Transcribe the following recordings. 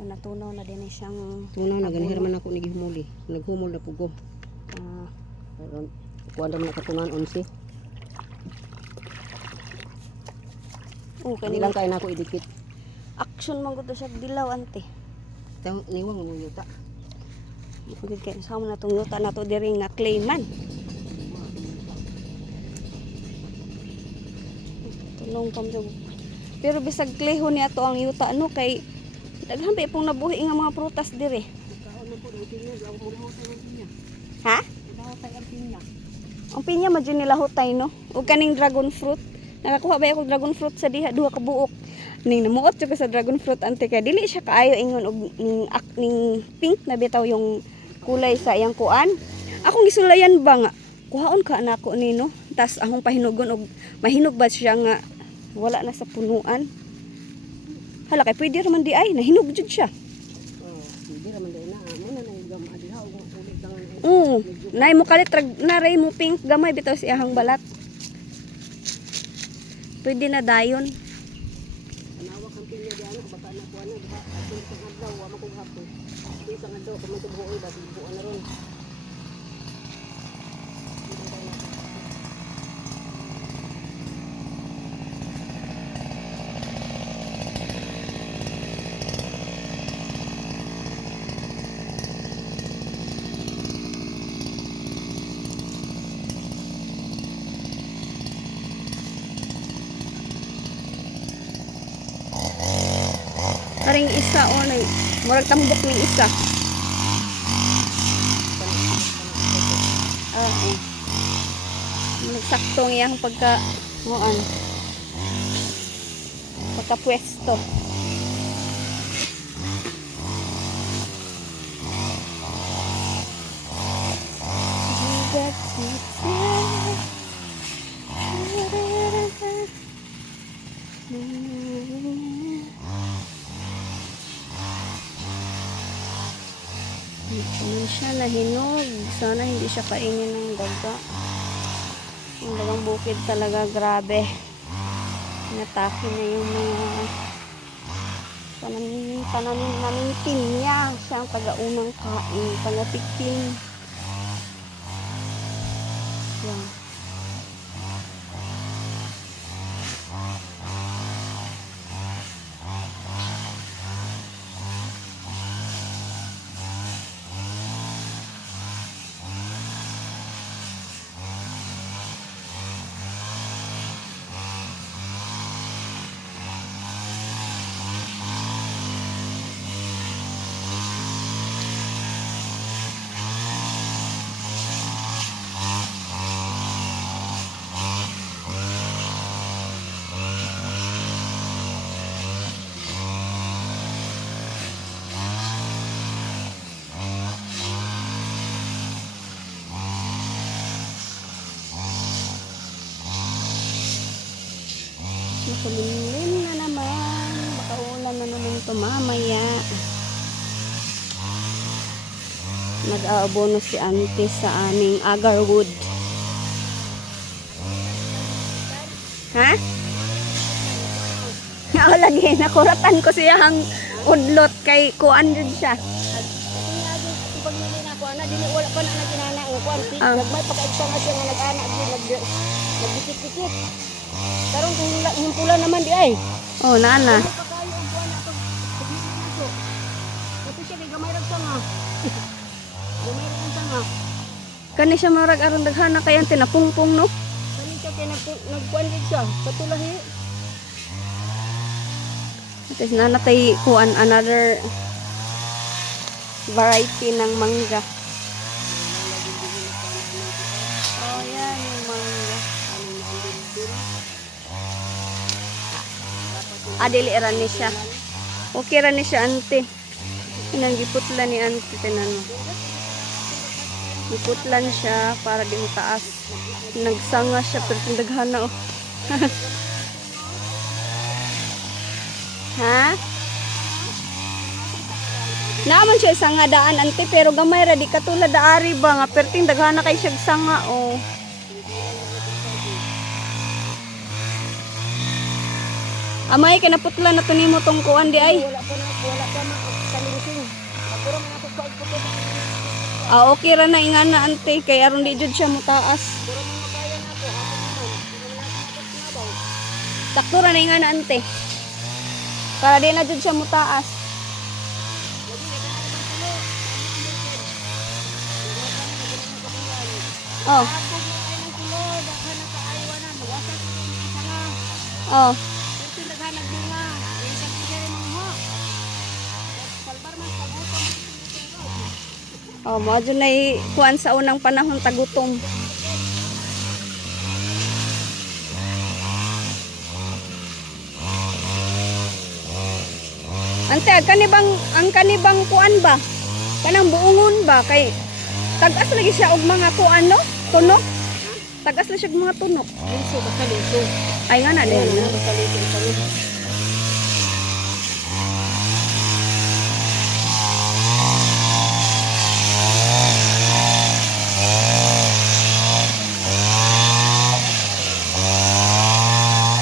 So natunaw na din siyang Tunaw na ganihir man ako nagihumuli. Naghumol na pugo. Kuha naman katungan 11. Hindi lang kaya na ako idikit. Action man gud siya dilaw ante. Taw niwang mo yuta. Gud kay sa mo na tong yuta nato diri nga clay man. Tulong kam jud. Pero bisag clay ho ni ato ang yuta ano kay daghan pa pong nabuhi nga mga prutas diri. Ha? Ang pinya man nila hutay no. Ug kaning dragon fruit. Nakakuha ba ako dragon fruit sa diha duha ka buok. Ning namuot jud sa dragon fruit ante kay dili siya kaayo ingon og ning pink na bitaw yung kulay sa iyang kuan. Akong gisulayan ba nga kuhaon ka nako ni no. Tas akong pahinugon og mahinog ba siya nga wala na sa punuan. Hala kay pwede raman di ay nahinog jud siya. Pwede raman di na. Mo na nang adiha og ulit lang. Nay mo kalit naray mo pink gamay bitaw sa iyang balat. Pwede na dayon. Anawak ang pinya di ana baka na kuan na diha. Ato sa adlaw wa man kog hapon. Sa adlaw ko man tubuoy ba buo na ron. Karing isa o na murag tambok ning isa. Sakto iyang pagka moan. Pagka-pwesto. Hindi siya nahinog. Sana hindi siya kainin ng daga. Ang dagang bukid talaga grabe. Inatake na yung mga pananim namin pinya. Siya ang taga-unang kain. Pangatikin. Yan. Makulimlim na naman. Makaulan na naman ito mamaya. Nag-aabono si auntie sa aming agarwood. Ha? Oo lagi. Nakuratan ko siyang udlot kay kuan din siya. Pag nili na kuan na dili wala pa na naginana ang kuan. Nagmay pagkaigsa nga siya nga nag-ana nagdikit-dikit. Karon kung himpula naman di ay. Oh, nana. Kasi siya gamay ra nga. Gamay ra nga. Kani siya marag aron daghana kay ante napungpong no. Kani siya kay nagkuan gid siya. Katulahi. Tapos nanatay kuan another variety ng mangga. Oh, yan yung mangga. Dili ra ni siya. Okay ra ni siya ante. Pinanggiputlan ni ante tinano. Giputlan siya para di mo taas. Nagsanga siya pero tindaghana oh. Ha? Naaman siya sanga daan ante pero gamay ra di katulad daari ba nga perting daghana kay siya sanga oh. Amay kay naputlan na to nimo tong kuan di ay. Wala pa na kalinsing. Pagkuro man ako pagputo. Okay ra na inga na ante kay aron di jud siya mutaas. Pagkuro man makaya na ako. Ako naman. Hindi naman ako nakasinabaw. Sakto ra na inga na ante. Para di na jud siya mutaas. Lagi na ka na tulo. Oh. Ako mo ay ng tulo. Daghan na kaayawan na. Mawasak ko yung isa nga. Oh. Ito naghanag bunga. Isang kaya ng mo. Salbar man pagutong. Oh, mo jud na kuan sa unang panahon tagutom. Ante, ang kanibang kuan ba? Kanang buungon ba kay tagas lagi siya og mga kuan no? Tunok. Tagas lagi siya og mga tunok. Linso basta linso. Ay nga na din. Basta linso ito.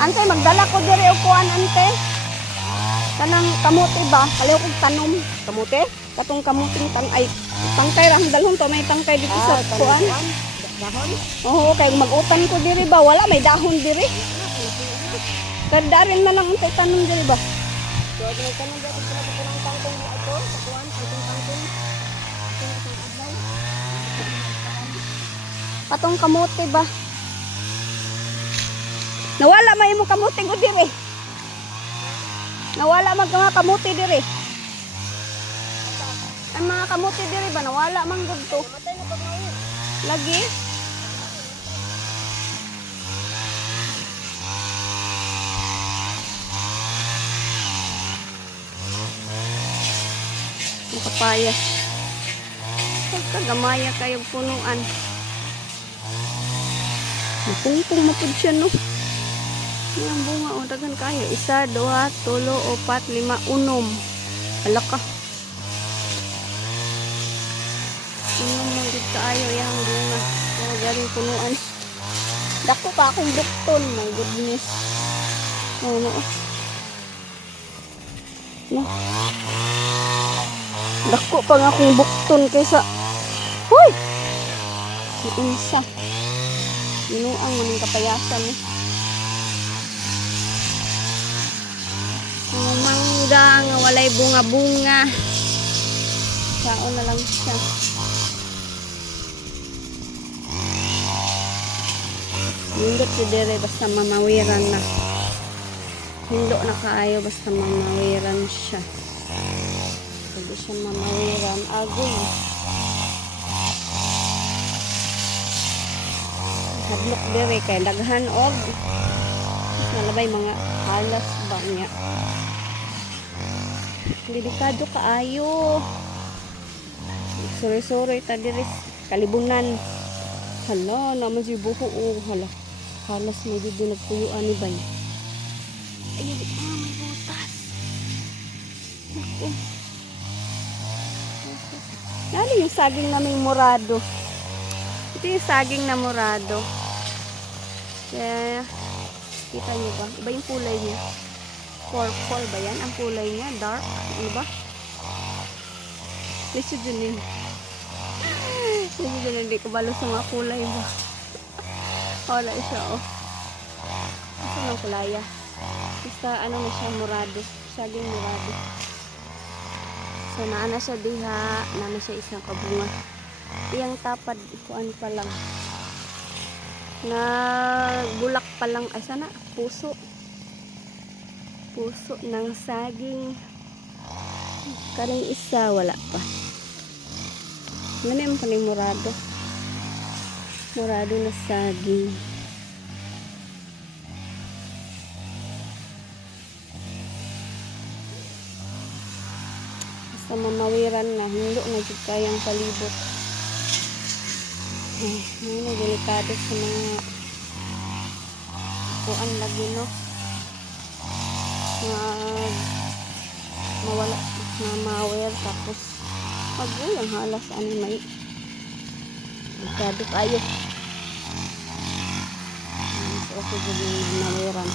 Ante, magdala ko diri og kuan ante. Kanang kamote ba? Kaliw kog tanom. Kamote? Katong kamuting ay tangkay ra dalhon to may tangkay dito sa kuan. Dahon? Oo, kay magutan ko diri ba? Wala may dahon diri. Kada rin na lang ante tanom diri ba? So, may tanong dito sila sa punang tangkong di ato. Sa kuwan, sa itong tangkong. Itong adlaw. Patong kamote ba? Nawala may mo kamote ko diri. Nawala mag mga kamote diri. Ang mga kamote diri ba nawala man gud to. Matay na pag mauwi. Lagi. Makapayas. Pagkagamaya kayo punuan. Napungpong mapud siya no. Yang bunga o dagan kayo. 1, 2, 3, 4, 5, 6. Ala ka. Unom lang gud kaayo yang bunga. Kaya galing punuan. Dako pa akong bukton. My goodness. Ano. No. Dako pa nga akong bukton kaysa. Hoy! Iunsa. Ginuang mo ng kapayasan mo. Ang mangga nga walay bunga-bunga. Saon na lang siya. Hindot si Dere basta mamawiran na. Hindo na kaayo basta mamawiran siya. Pwede siya mamawiran. Agoy. Hadlok Dere kay daghan og nalabay mga halas ba niya. Delikado kaayo. Sorry ta diri kalibunan. Hala naman si buho o hala. Halas mo dito nagpuyuan ni bay. Ay, may butas. Ako. Lalo yung saging naming morado. Ito yung saging na morado. Kaya, kita nyo ba? Iba yung kulay niya. Purple ba yan? Ang kulay niya, dark. Ano ba? Lisod yun yun. Lisod yun, hindi ko balo sa mga kulay ba? Wala siya, oh. Asa ng kulaya? Basta, ano na siya, morado. Saging morado. So, naana siya diha. Naana siya isang kabunga. Iyang tapad, kuan pa lang. Nagbulak pa lang. Ay, sana? Puso. Puso ng saging. Karing isa, wala pa. Ano yung panimurado? Murado na saging. Basta mamawiran na, hindi na kayang palibot. Ano, delikado sa mga kuan lagi, no? Mawala na mawir tapos pag yung halas ano may delikado kayo. So okay din yung mawiran.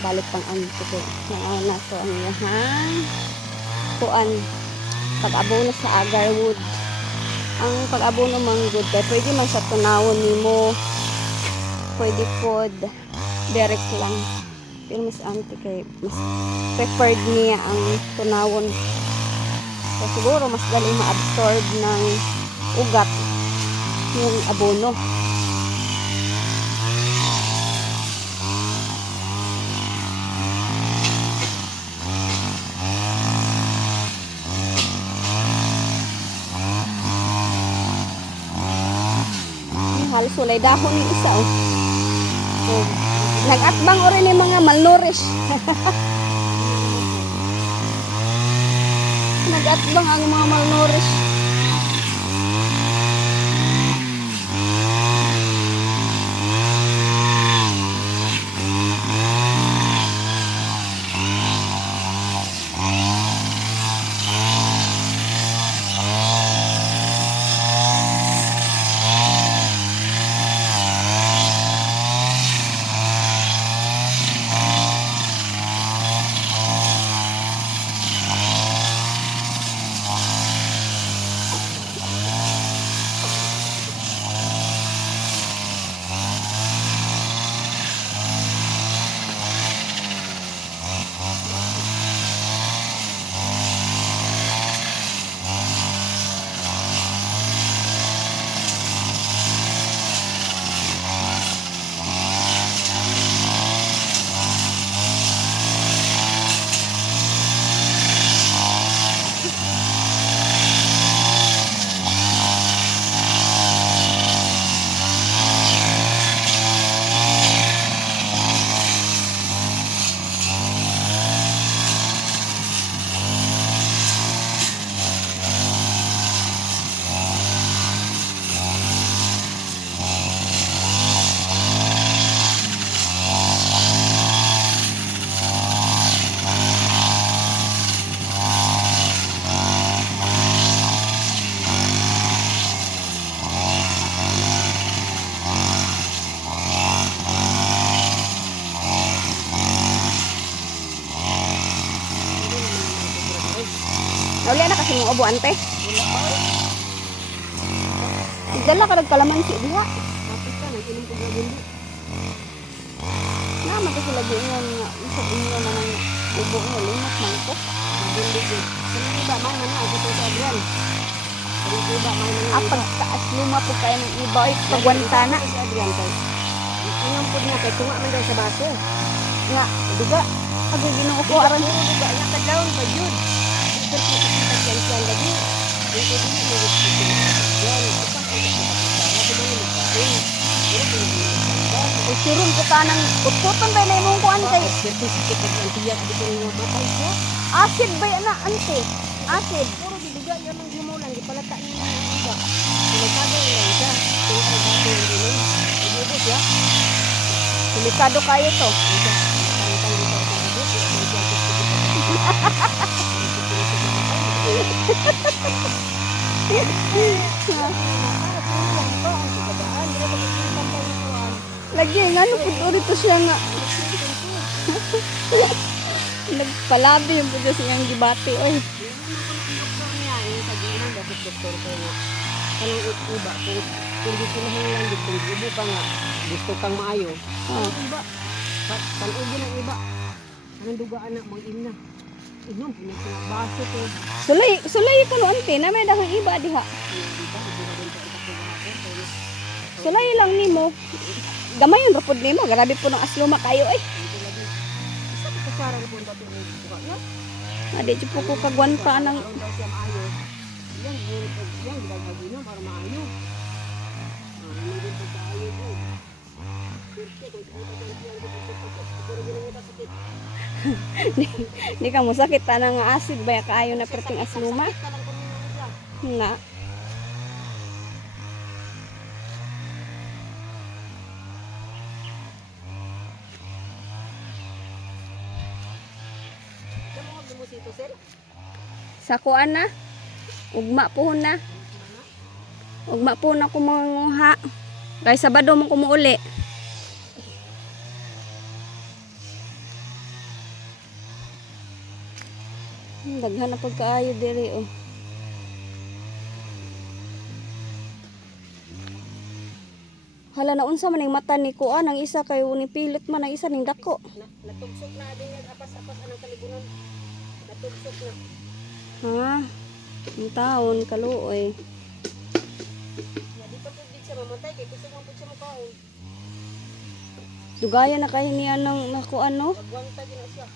Balik pang ang ko na nato ang yahan kuan pag-abono sa agarwood. Ang pag-abono man good kay pwede man sa tunawon nimo. Pwede pod direct lang. Pero mas anti kay mas preferred niya ang tunawon. So siguro mas galing ma-absorb ng ugat yung abono. Halos walay dahon yung isa oh. Oh. Nag-atbang o rin yung mga malnourished. Nag-atbang ang mga malnourished. Nauli na kasi mong ubo ante. Igdala ka nagkalamansi diha. Tapos ka, nag-inom ko gagundi. Naman kasi lagi ingon nga isang inyo na ng ubo nyo limot man ko. Gagundi ko. Kung iba, may man na, ako to sa Adrian. Kung iba, may man na. Apag taas luma po kayo ng iba ay pagwantana. Si Adrian kay. Inom po niya kay tunga man daw sa baso. Nga, diga. Pag ginuo ko aran Pero diba, nakadlaon pa yun. Ito po sa yan lagi. Ito din yung mga yan. Ito ang o sirum ko tanang utputon ba na imong kuan kay certificate ng antiyak dito yung matay ko. acid ba yan na ante? Acid. Puro diduga yan ang himulan. Ipalata niya yung iba. Pinagkago lang siya. Kung ay dati yung inom. Ibubos siya. Delikado kayo to. Lagi nga no pud rito siya nga. Nagpalabi yung pud siyang gibati oy. Kung gusto na lang dito, ibo pa nga. Gusto kang maayo. Oh. Iba. Tanugin ang iba. Anong dugaan na, mag-in na. Inom, baso ko. Sulay ka no ante na may dahon iba diha. Sulay lang nimo. Gamay yung rapod nimo, grabe po ng asluma kayo ay. Isa ko kasaran po dati ng buka niya. Adi di po ko kagwan pa ng Daw siya maayo. Yan, ginagaginom para maayo. Ano din po maayo po. Di ka mo sakit tanang nga acid ba kaayo na perting asluma? Nga. Sa kuan na. Ugma po na. Ugma po na kumunguha. Kay Sabado mo kumuuli. Daghan na pagkaayo diri oh. Hala na unsa man ang mata ni kuan ang isa kay ni pilot man ang isa ning dako. Natugsok na din yung apas-apas anang kalibunan. Natugsok na. Ha? Ang taon kaluoy. Ya, di pa po din siya mamatay kay gusto man po siya makaon. Dugayan na kay niya nang nakuan no. Pagwanta din na siya.